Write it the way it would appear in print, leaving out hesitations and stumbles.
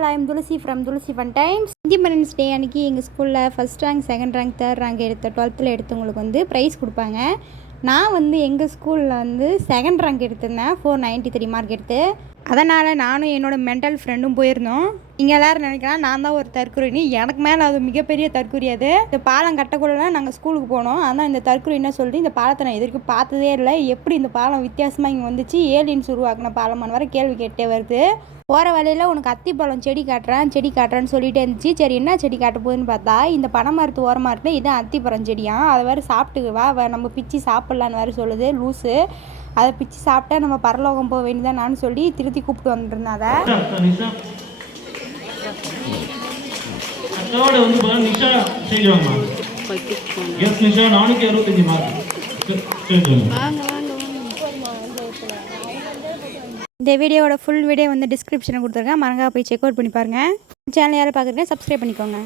All, I am Tulasi from Tulasi fun times. Independence day அன்றைக்கி எங்கள் ஸ்கூலில் first rank, second rank, third rank எடுத்த 12th எடுத்தவங்களுக்கு வந்து ப்ரைஸ் கொடுப்பாங்க. நான் வந்து எங்கள் ஸ்கூலில் வந்து செகண்ட் ரேங்க் எடுத்திருந்தேன், 493 மார்க் எடுத்து. அதனால் நானும் என்னோடய மென்டல் ஃப்ரெண்டும் போயிருந்தோம். இங்கே எல்லோரும் நினைக்கலாம் நான் தான் ஒரு தற்குறினி. எனக்கு மேலே அது மிகப்பெரிய தற்குறி. அது இந்த பாலம் கட்டக்குள்ள நாங்கள் ஸ்கூலுக்கு போனோம். ஆனால் இந்த தற்குறி என்ன சொல்லிட்டு, இந்த பாலத்தை நான் எதிர்க்கு பார்த்ததே இல்லை, எப்படி இந்த பாலம் வித்தியாசமாக இங்கே வந்துச்சு, ஏலியன்ஸ் உருவாக்குன பாலமான வர கேள்வி கேட்டே வருது. போகிற வழியில் உனக்கு அத்திப்பழம் செடி காட்டுறேன்னு சொல்லிகிட்டே இருந்துச்சு. சரி என்ன செடி காட்ட போகுதுன்னு பார்த்தா, இந்த பனை மரத்து ஓரமாக இருக்குது, இதுதான் அத்திப்பழம் செடியாம். அதை வேறு சாப்பிட்டு வா நம்ம பிச்சு சாப்பிட்லான்னு வேறு சொல்லுது லூஸு. அதை பிச்சு சாப்பிட்டா நம்ம பரலோகம் போக வேண்டியதான் நான் சொல்லி திருத்தி கூப்பிட்டு வந்துருந்தேன். இந்த வீடியோவோட ஃபுல் வீடியோ வந்து டிஸ்கிரிப்ஷனில் கொடுத்துருக்கேன், மறக்காம போய் செக் அவுட் பண்ணி பாருங்கள். சேனல் யாரும் பார்க்குறீங்க சப்ஸ்கிரைப் பண்ணிக்கோங்க.